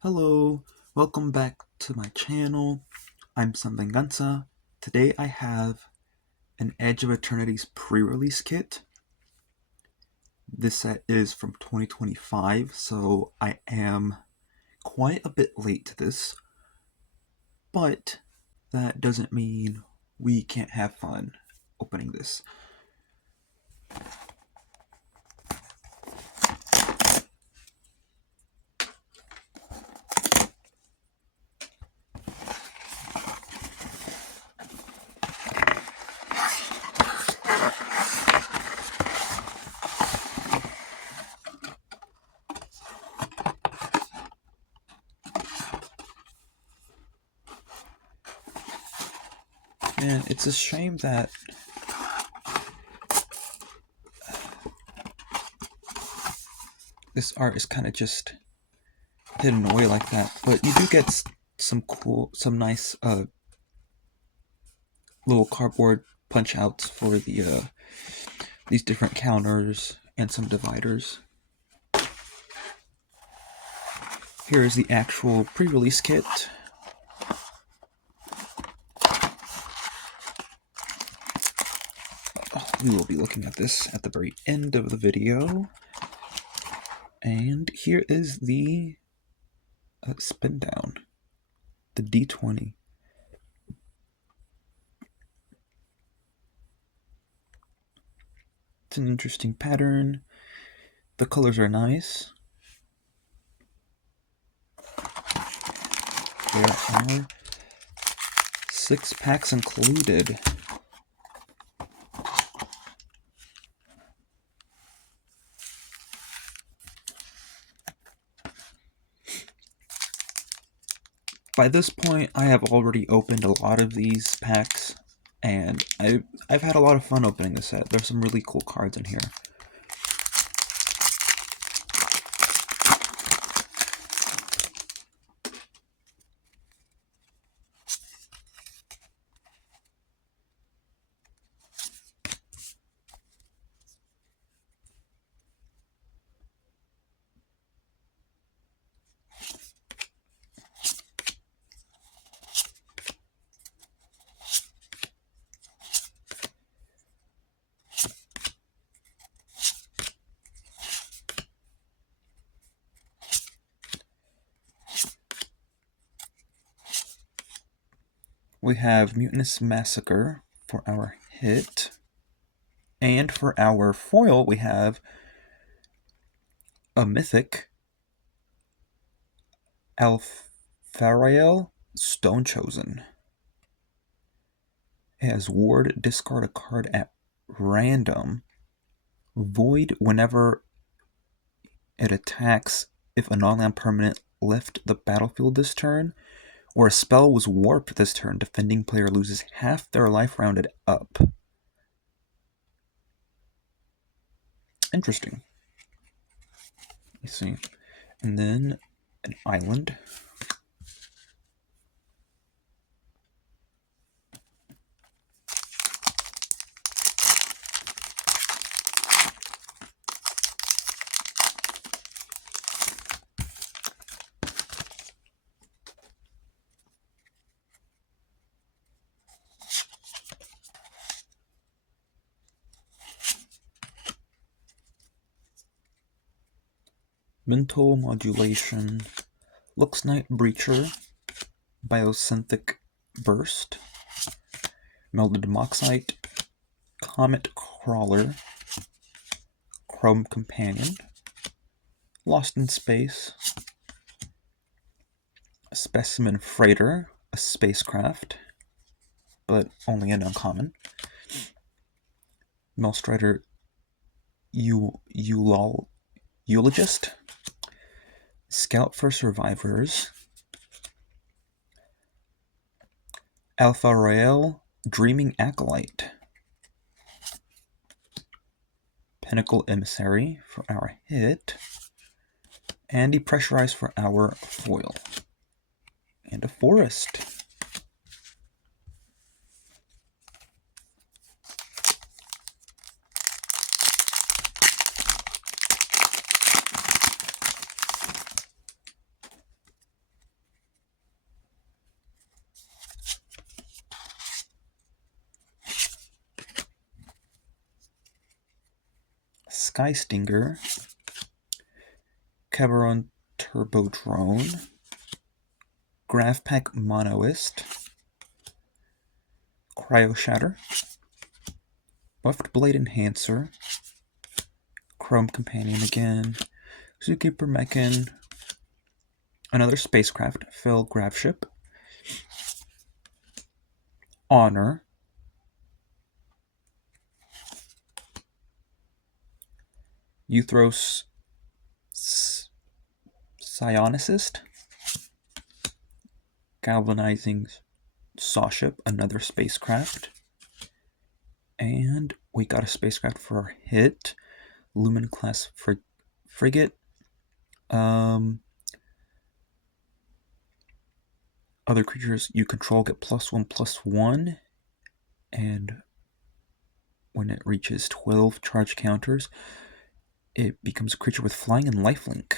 Hello, welcome back to my channel. I'm Samvenganza. Today I have an Edge of Eternities pre-release kit. This set is from 2025, so I am quite a bit late to this, but that doesn't mean we can't have fun opening this. And it's a shame that this art is kind of just hidden away like that, but you do get some nice little cardboard punch outs for the these different counters and some dividers. Here is the actual pre-release kit. We will be looking at this at the very end of the video. And here is the spin down, the D20. It's an interesting pattern. The colors are nice. There are 6 packs included. By this point, I have already opened a lot of these packs, and I've had a lot of fun opening this set. There's some really cool cards in here. We have Mutinous Massacre for our hit. And for our foil, we have a mythic Alfariel Stone Chosen. It has ward, discard a card at random, void whenever it attacks if a non-land permanent left the battlefield this turn, or a spell was warped this turn, defending player loses half their life rounded up. Interesting. You see. And then an island. Mental Modulation, Luxnight Breacher, Biosynthetic Burst, Melded Moxite, Comet Crawler, Chrome Companion, Lost in Space, Specimen Freighter, a spacecraft, but only an uncommon, Melstrider Eulogist, Scout for Survivors, Alpha Royale Dreaming Acolyte, Pinnacle Emissary for our hit, and Depressurize for our foil, and a Forest. Sky Stinger, Cabaron Turbo Drone, Graph Pack Monoist, Cryo Shatter, Buffed Blade Enhancer, Chrome Companion again, Zookeeper Mechan, another Spacecraft, Phil Graveship, Honor, Euthros Psionicist, Galvanizing Sawship, another Spacecraft, and we got a Spacecraft for our hit, Lumen Class Frigate, other creatures you control get +1/+1, and when it reaches 12 charge counters, it becomes a creature with flying and lifelink.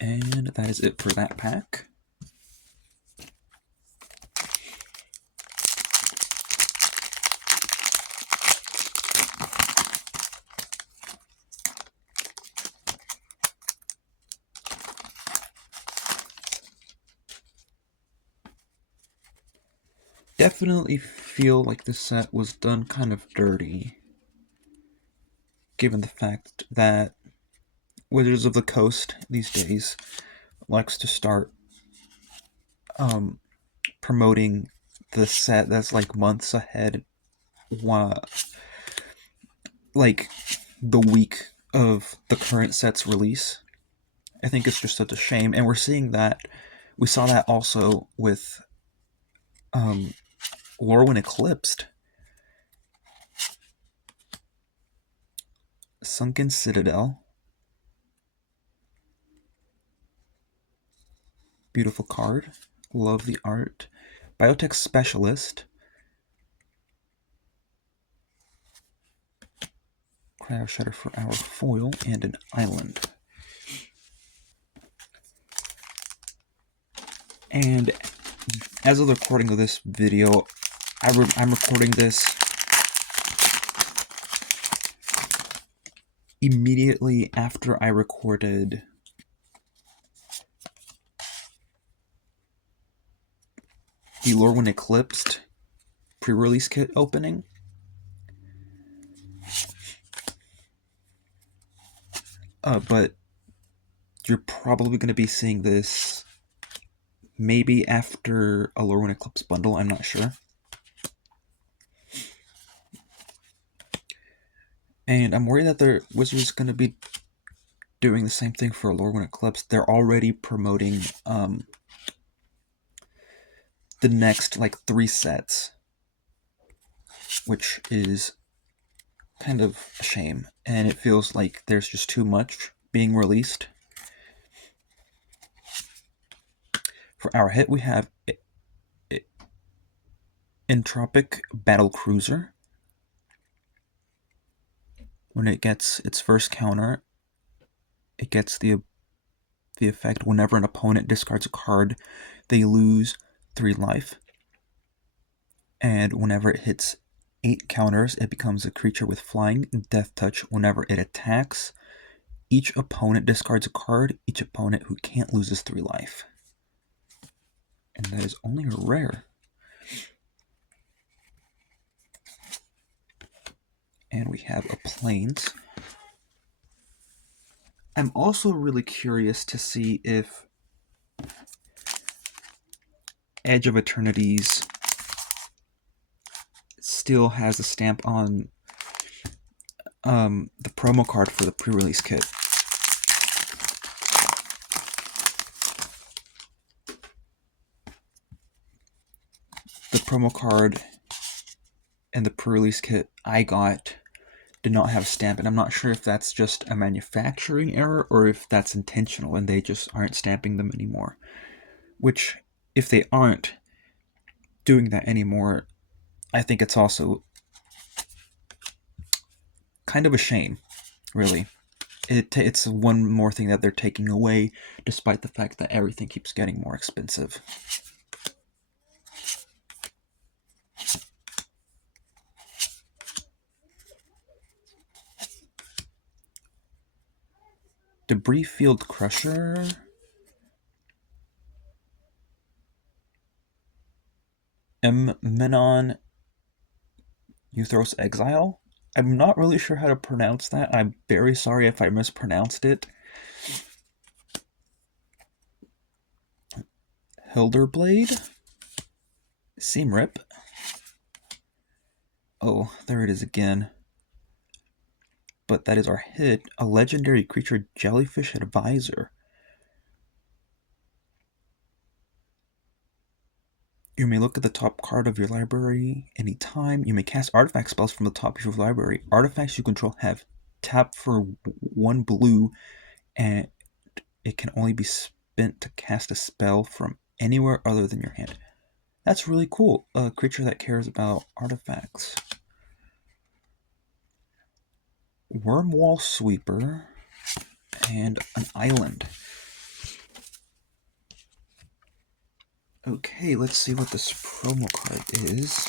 And that is it for that pack. Definitely feel like this set was done kind of dirty, given the fact that Wizards of the Coast these days likes to start promoting the set that's like months ahead, like the week of the current set's release. I think it's just such a shame, and we're seeing that. We saw that also with Lorwyn Eclipsed. Sunken Citadel. Beautiful card. Love the art. Biotech Specialist. Cryo Shatter for our foil, and an island. And as of the recording of this video, I'm recording this immediately after I recorded the Lorwyn Eclipsed pre-release kit opening. But you're probably going to be seeing this maybe after a Lorwyn Eclipse bundle, I'm not sure. And I'm worried that their Wizards going to be doing the same thing for Lorwyn Eclipse. They're already promoting the next like 3 sets, which is kind of a shame, and it feels like there's just too much being released. For our hit, we have Entropic Battle Cruiser. When it gets its first counter, it gets the effect whenever an opponent discards a card, they lose 3 life. And whenever it hits 8 counters, it becomes a creature with flying and death touch. Whenever it attacks, each opponent discards a card. Each opponent who can't loses 3 life. And that is only a rare. And we have a Plains. I'm also really curious to see if Edge of Eternities still has a stamp on the promo card for the pre-release kit. The promo card and the pre-release kit I got did not have a stamp, and I'm not sure if that's just a manufacturing error or if that's intentional and they just aren't stamping them anymore. Which, if they aren't doing that anymore, I think it's also kind of a shame, really. It's one more thing that they're taking away, despite the fact that everything keeps getting more expensive. Debris Field Crusher. Menon Euthros Exile. I'm not really sure how to pronounce that. I'm very sorry if I mispronounced it. Hilderblade. Seam Rip. Oh, there it is again. But that is our hit. A legendary creature, Jellyfish Advisor. You may look at the top card of your library anytime. You may cast artifact spells from the top of your library. Artifacts you control have tap for 1 blue, and it can only be spent to cast a spell from anywhere other than your hand. That's really cool. A creature that cares about artifacts. Wormwall Sweeper and an island. Okay, let's see what this promo card is.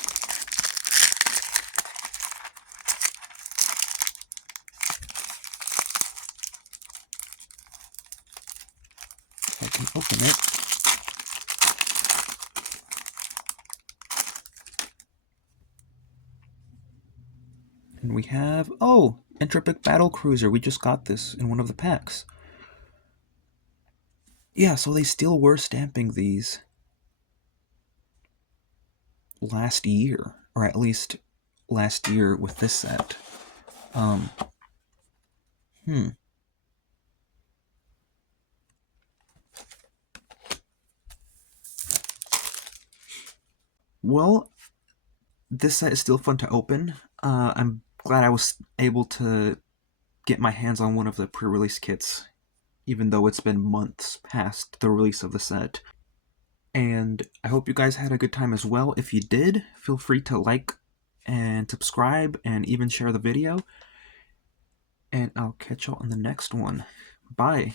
If I can open it. And we have, oh, Entropic Battle Cruiser. We just got this in one of the packs. Yeah, so they still were stamping these last year, or at least last year with this set. Well, this set is still fun to open. I'm glad I was able to get my hands on one of the pre-release kits, even though it's been months past the release of the set. And I hope you guys had a good time as well. If you did, feel free to like and subscribe and even share the video. And I'll catch y'all on the next one. Bye.